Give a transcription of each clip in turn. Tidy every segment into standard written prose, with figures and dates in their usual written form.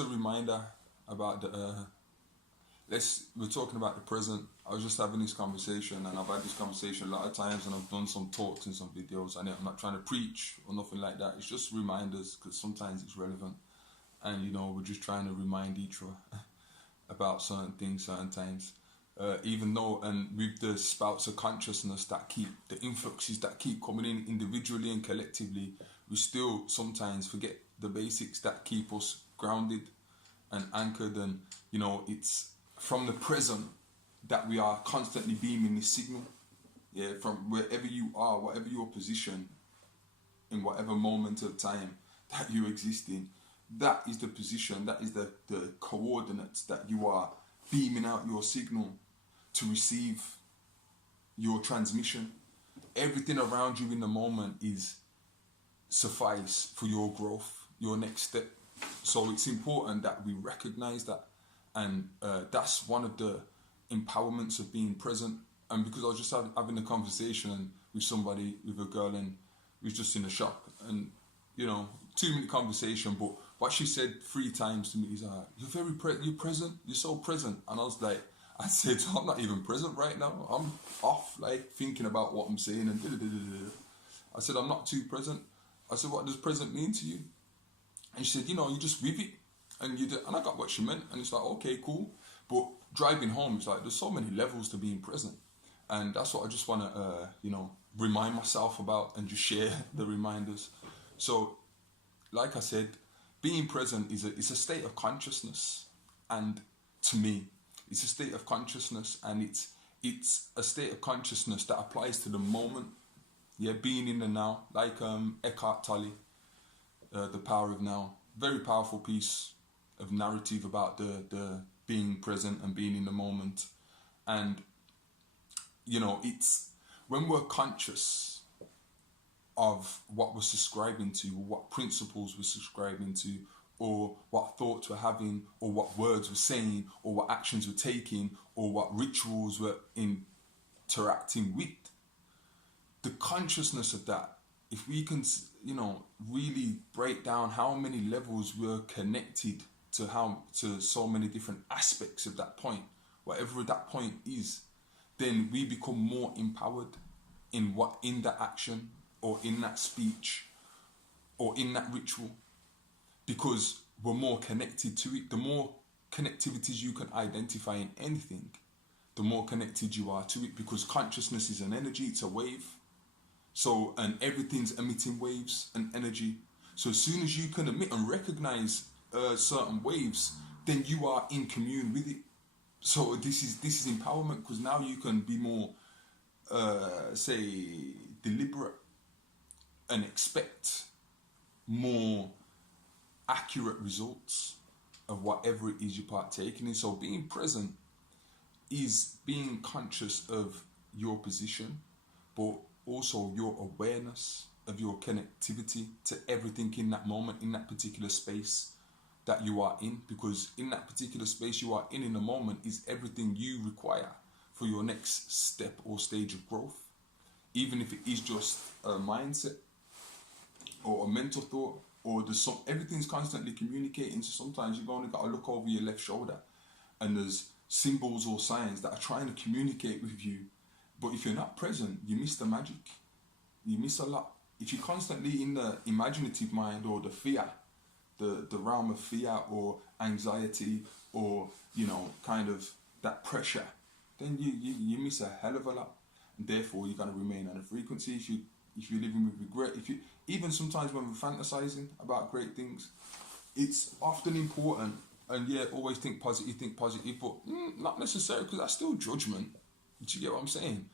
a reminder about the. We're talking about the present. I was just having this conversation, and I've had this conversation a lot of times, and I've done some talks and some videos, and I'm not trying to preach or nothing like that. It's just reminders, because sometimes it's relevant, and we're just trying to remind each other about certain things, certain times. Even though, and with the spouts of consciousness that keep, the influxes that keep coming in individually and collectively, we still sometimes forget the basics that keep us grounded and anchored. And it's from the present that we are constantly beaming this signal. Yeah, from wherever you are, whatever your position, in whatever moment of time that you exist in, that is the position, that is the coordinates that you are beaming out your signal to receive your transmission. Everything around you in the moment is suffice for your growth, your next step. So it's important that we recognize that, and that's one of the empowerments of being present. And because I was just having a conversation with somebody, with a girl, and we was just in a shop, and 2-minute conversation, but what she said 3 times to me is, you're present, you're so present. And I said, I'm not even present right now. I'm off, thinking about what I'm saying, and I said, I'm not too present. I said, what does present mean to you? And she said, you're just with it. And and I got what she meant, and it's like, okay, cool. But driving home, it's like, there's so many levels to being present. And that's what I just want to, remind myself about, and just share the reminders. So, like I said, being present is a state of consciousness. And to me, it's a state of consciousness, and it's a state of consciousness that applies to the moment. Yeah, being in the now, like Eckhart Tolle, The Power of Now. Very powerful piece of narrative about the being present and being in the moment. And it's when we're conscious of what we're subscribing to, or what principles we're subscribing to, or what thoughts we're having, or what words we're saying, or what actions we're taking, or what rituals we're interacting with. The consciousness of that, if we can, really break down how many levels we're connected to so many different aspects of that point, whatever that point is, then we become more empowered in that action, or in that speech, or in that ritual, because we're more connected to it. The more connectivities you can identify in anything, the more connected you are to it, because consciousness is an energy, it's a wave. So, and everything's emitting waves and energy. So as soon as you can emit and recognize certain waves, then you are in commune with it. So this is empowerment, because now you can be more, deliberate, and expect more accurate results of whatever it is you're partaking in. So being present is being conscious of your position, but also your awareness of your connectivity to everything in that moment, in that particular space that you are in, because in that particular space you are in the moment is everything you require for your next step or stage of growth. Even if it is just a mindset or a mental thought, or everything's constantly communicating. So sometimes you've only got to look over your left shoulder, and there's symbols or signs that are trying to communicate with you. But if you're not present, you miss the magic. You miss a lot. If you're constantly in the imaginative mind, or the fear, the realm of fear or anxiety, or kind of that pressure, then you miss a hell of a lot. And therefore, you're gonna remain on a frequency. If you're living with regret, even sometimes when we're fantasizing about great things, it's often important. And always think positive, but not necessarily, because that's still judgment. Do you get what I'm saying?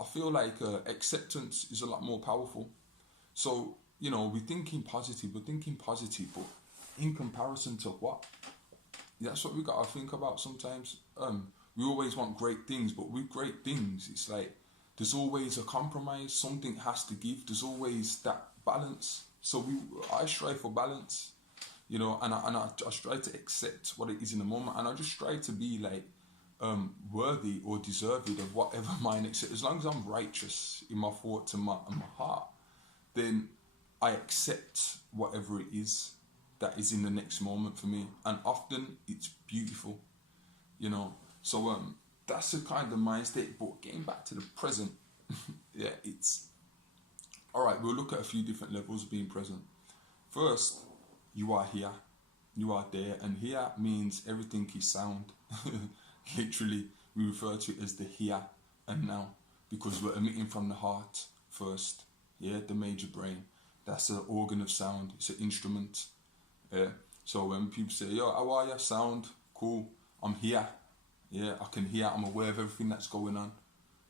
I feel like acceptance is a lot more powerful. So, we're thinking positive, but in comparison to what? That's what we got to think about sometimes. We always want great things, but with great things, it's like there's always a compromise. Something has to give. There's always that balance. So I strive for balance, and I strive to accept what it is in the moment, and I just strive to be worthy or deserving of whatever mine accept. As long as I'm righteous in my thoughts and my heart, then I accept whatever it is that is in the next moment for me, and often it's beautiful, you know. So that's the kind of mind state. But getting back to the present, yeah, it's all right. We'll look at a few different levels of being present. First, you are here, you are there, and here means everything is sound. Literally, we refer to it as the here and now, because we're emitting from the heart first. Yeah, the major brain. That's an organ of sound. It's an instrument. Yeah. So when people say, "Yo, how are you? Sound cool. I'm here. Yeah, I can hear. I'm aware of everything that's going on."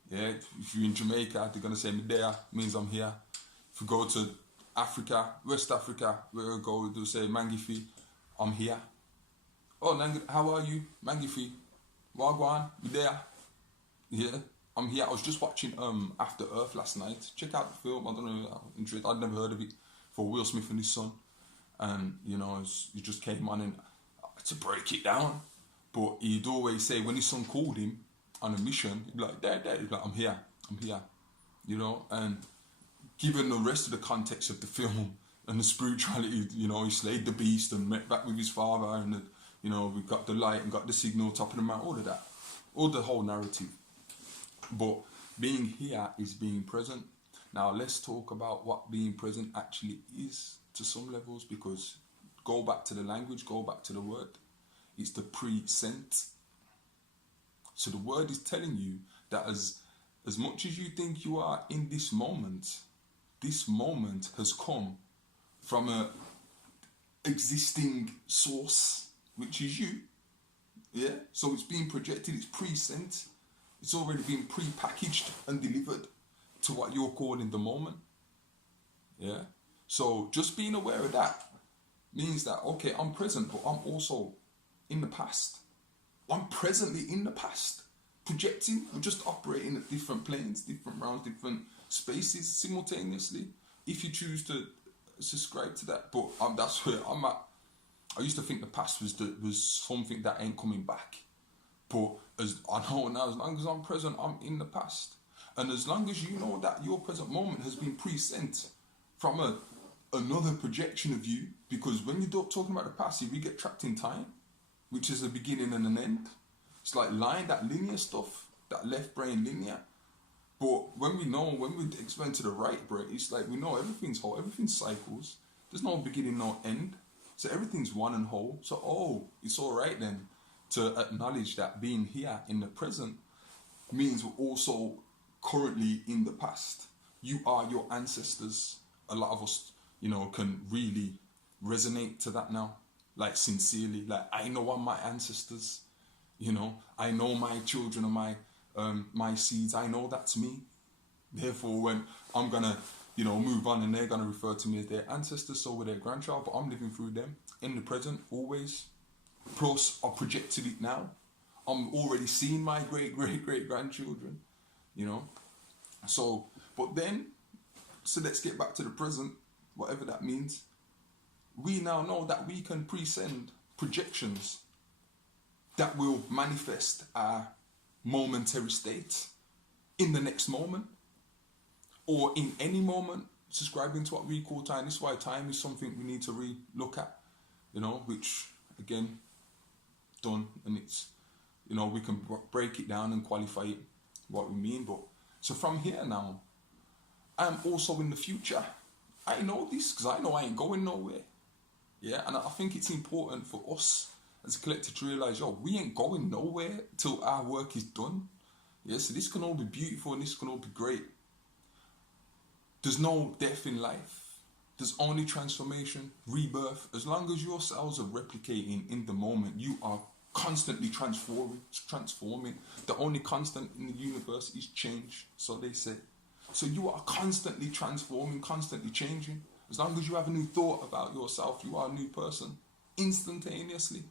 Yeah. If you're in Jamaica, they're gonna say "me there," means I'm here. If you go to Africa, West Africa, where we go, they'll say "Mangifi," I'm here. Oh, how are you, Mangifi? Wagwan, you there? Yeah, I'm here. I was just watching After Earth last night. Check out the film. I don't know, I'd never heard of it. For Will Smith and his son, and you know, he just came on and to break it down. But he'd always say when his son called him on a mission, he'd be like, "Dad, Dad," he'd be like, I'm here. You know, and given the rest of the context of the film and the spirituality, you know, he slayed the beast and met back with his father, and you know, we got the light and got the signal top of the mountain, all of that, all the whole narrative. But being here is being present. Now let's talk about what being present actually is to some levels, because go back to the language, go back to the word. It's the present. So the word is telling you that as much as you think you are in this moment has come from a existing source, which is you. Yeah. So it's being projected, it's present. It's already been pre-packaged and delivered to what you're calling the moment. Yeah. So just being aware of that means that, okay, I'm present, but I'm also in the past. I'm presently in the past. Projecting, we're just operating at different planes, different realms, different spaces simultaneously, if you choose to subscribe to that. But that's where I'm at. I used to think the past was something that ain't coming back. But as I know now, as long as I'm present, I'm in the past. And as long as you know that your present moment has been present from another projection of you, because when you're talking about the past, if you get trapped in time, which is a beginning and an end, it's like that linear stuff, that left brain linear. But when we expand to the right brain, it's like we know everything's whole, everything's cycles. There's no beginning, no end. So everything's one and whole. So, it's all right then to acknowledge that being here in the present means we're also currently in the past. You are your ancestors. A lot of us, you know, can really resonate to that now. Like sincerely, like I know I'm my ancestors. You know, I know my children and my seeds. I know that's me. Therefore, when I'm gonna, you know, move on and they're gonna refer to me as their ancestors, so with their grandchild, but I'm living through them in the present always. Plus, I projected it now. I'm already seeing my great grandchildren. You know, so let's get back to the present, whatever that means. We now know that we can pre-send projections that will manifest our momentary state in the next moment or in any moment, subscribing to what we call time. This is why time is something we need to re-look at, you know, which again, done, and it's, you know, we can break it down and qualify it, what we mean. But so from here now, I'm also in the future. I know this because I know I ain't going nowhere. Yeah, and I think it's important for us as a collective to realise, we ain't going nowhere till our work is done. Yeah, so this can all be beautiful and this can all be great. There's no death in life. There's only transformation, rebirth. As long as your cells are replicating in the moment, you are constantly transforming. The only constant in the universe is change, so they say. So you are constantly transforming, constantly changing. As long as you have a new thought about yourself, you are a new person, instantaneously.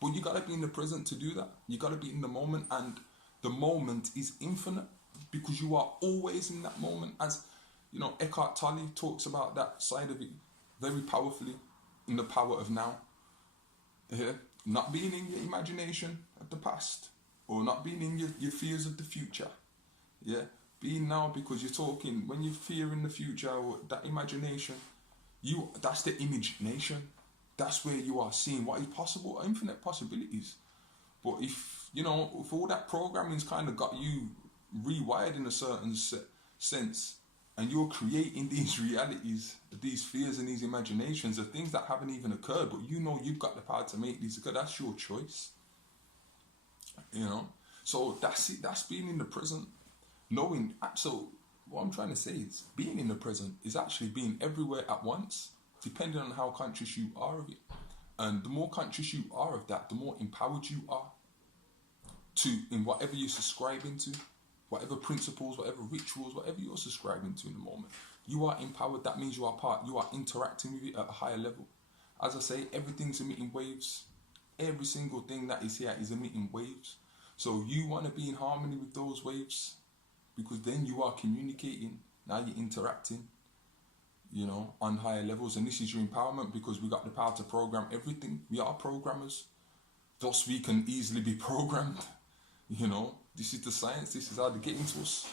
But you gotta be in the present to do that. You gotta be in the moment, and the moment is infinite because you are always in that moment. As you know, Eckhart Tolle talks about that side of it very powerfully in The Power of Now. Yeah? Not being in your imagination of the past or not being in your fears of the future. Yeah, being now, because you're talking, when you fear in the future or that imagination, that's the imagination. That's where you are seeing what is possible, infinite possibilities. But if, if all that programming's kind of got you rewired in a certain sense, and you're creating these realities, these fears and these imaginations of things that haven't even occurred, but you've got the power to make these occur, that's your choice. So that's it, that's being in the present. Knowing, so what I'm trying to say is, being in the present is actually being everywhere at once, depending on how conscious you are of it. And the more conscious you are of that, the more empowered you are in whatever you're subscribing to, whatever principles, whatever rituals, whatever you're subscribing to in the moment. You are empowered. That means you are interacting with it at a higher level. As I say, everything's emitting waves. Every single thing that is here is emitting waves. So you want to be in harmony with those waves, because then you are communicating. Now you're interacting, on higher levels. And this is your empowerment, because we got the power to program everything. We are programmers. Thus we can easily be programmed. This is the science. This is how they get into us.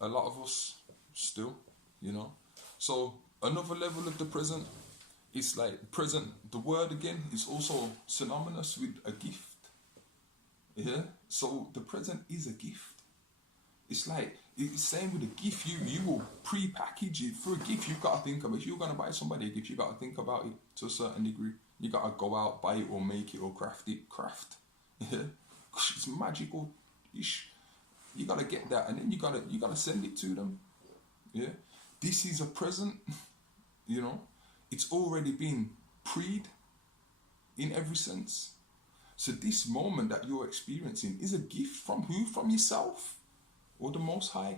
A lot of us still, So another level of the present, it's like present. The word again is also synonymous with a gift. Yeah. So the present is a gift. It's like, it's same with a gift. You will pre-package it. For a gift, you've got to think of it. If you're going to buy somebody a gift, you've got to think about it to a certain degree. You got to go out, buy it, or make it, or craft it. Yeah. It's magical-ish. You got to get that, and then you got to send it to them. Yeah. This is a present, It's already been preed in every sense. So this moment that you're experiencing is a gift from who? From yourself. Or the Most High.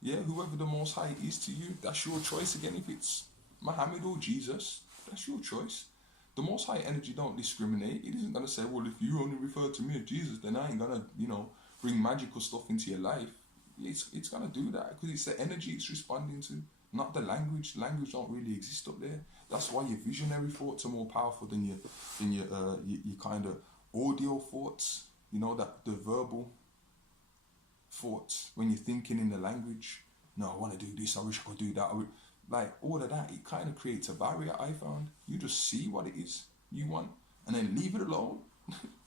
Yeah, whoever the Most High is to you, that's your choice. Again, if it's Muhammad or Jesus, that's your choice. The Most High energy don't discriminate. It isn't going to say, well, if you only refer to me as Jesus, then I ain't going to, bring magical stuff into your life. It's going to do that because it's the energy it's responding to, not the language. Language don't really exist up there. That's why your visionary thoughts are more powerful than your kind of audio thoughts, that the verbal thoughts when you're thinking in the language. No, I want to do this, I wish I could do that. Like all of that, it kind of creates a barrier, I found. You just see what it is you want and then leave it alone.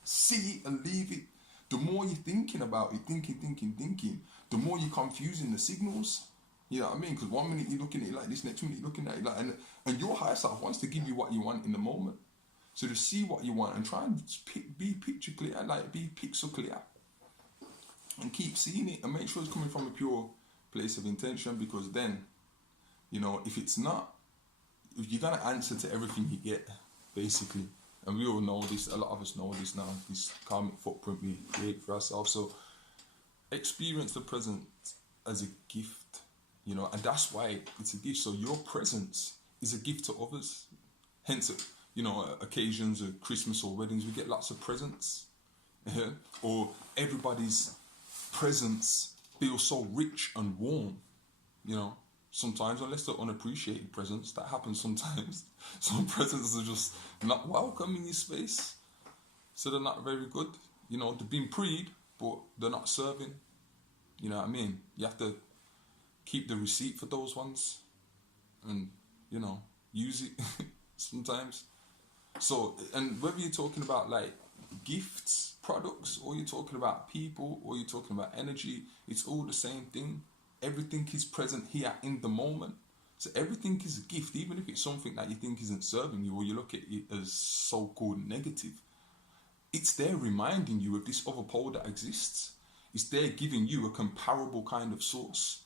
See it and leave it. The more you're thinking about it, thinking, the more you're confusing the signals. You know what I mean? Because 1 minute you're looking at it like this, next minute you're looking at it like, and your higher self wants to give you what you want in the moment. So to see what you want and try and be picture clear, like be pixel clear. And keep seeing it and make sure it's coming from a pure place of intention, because then, if it's not, if you're going to answer to everything you get, basically, and we all know this, a lot of us know this now, this karmic footprint we create for ourselves. So experience the present as a gift, and that's why it's a gift. So your presence is a gift to others. Hence, occasions of Christmas or weddings, we get lots of presents. Or everybody's presence feels so rich and warm, sometimes, unless they're unappreciated presents. That happens sometimes. Some presents are just not welcome in your space, so they're not very good. They're being preed, but they're not serving. You know what I mean? You have to keep the receipt for those ones and, use it sometimes. So, and whether you're talking about like gifts, products, or you're talking about people, or you're talking about energy, it's all the same thing. Everything is present here in the moment. So everything is a gift, even if it's something that you think isn't serving you, or you look at it as so-called negative. It's there reminding you of this other pole that exists. It's there giving you a comparable kind of source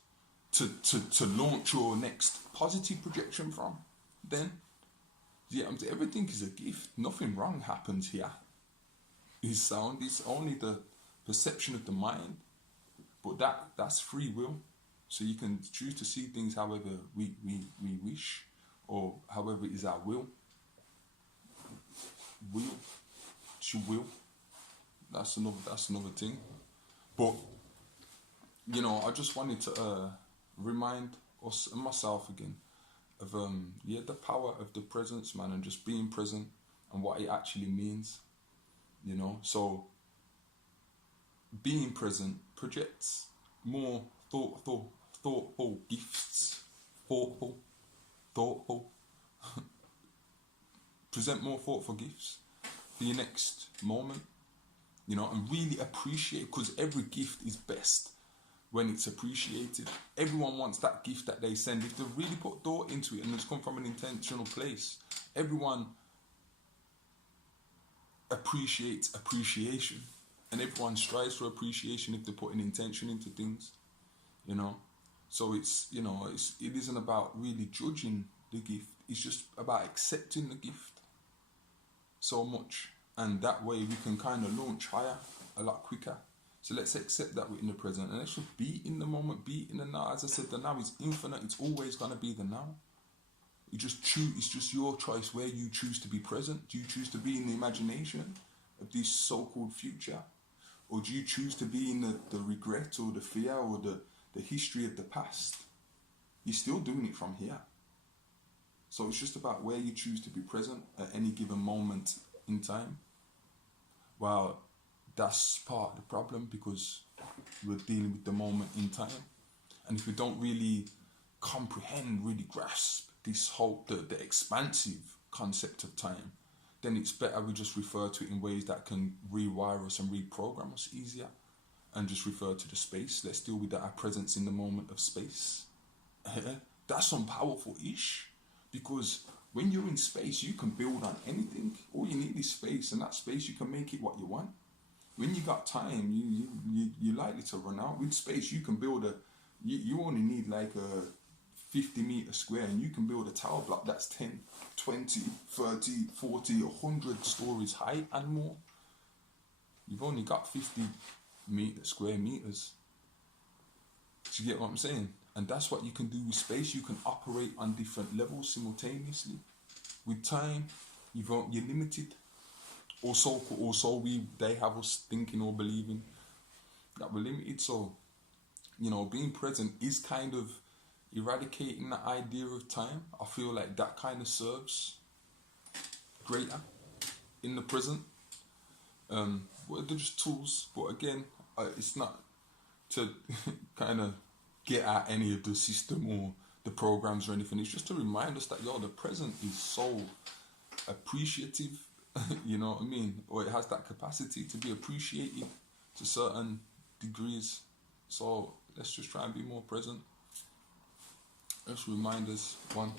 to launch your next positive projection from. Then, everything is a gift. Nothing wrong happens here. Is sound. It's only the perception of the mind, but that's free will. So you can choose to see things however we wish, or however it is our will. It's your will. That's another thing. But I just wanted to remind us and myself again of the power of the presence, man, and just being present and what it actually means. So being present projects more thoughtful gifts, thoughtful present more thoughtful gifts for your next moment, you know, and really appreciate, because every gift is best when it's appreciated. Everyone wants that gift that they send. If they really put thought into it and it's come from an intentional place, everyone appreciates appreciation, and everyone strives for appreciation if they put an intention into things, you know. So it's, you know, it isn't about really judging the gift. It's just about accepting the gift so much, and that way we can kind of launch higher a lot quicker. So let's accept that we're in the present, and let's just be in the moment, be in the now. As I said, the now is infinite. It's always going to be the now. You just choose. It's just your choice where you choose to be present. Do you choose to be in the imagination of this so-called future, or do you choose to be in the regret or the fear or the history of the past? You're still doing it from here. So it's just about where you choose to be present at any given moment in time. Well, that's part of the problem, because we're dealing with the moment in time. And if we don't really comprehend, really grasp this whole, the expansive concept of time, then it's better we just refer to it in ways that can rewire us and reprogram us easier, and just refer to the space. Let's deal with that, our presence in the moment of space. That's some powerful ish, because when you're in space, you can build on anything. All you need is space, and that space you can make it what you want. When you got time, you're likely to run out. With space, you can build you only need like a 50 meter square, and you can build a tower block that's 10, 20, 30, 40, 100 stories high and more. You've only got 50 square meters. Do you get what I'm saying? And that's what you can do with space. You can operate on different levels simultaneously. With time, you're limited. Also they have us thinking or believing that we're limited. So, you know, being present is kind of eradicating the idea of time. I feel like that kind of serves greater in the present. Well, they're just tools, but again, it's not to kind of get at any of the system or the programs or anything. It's just to remind us that, the present is so appreciative, you know what I mean? Or it has that capacity to be appreciated to certain degrees. So let's just try and be more present. Let's remind us, one,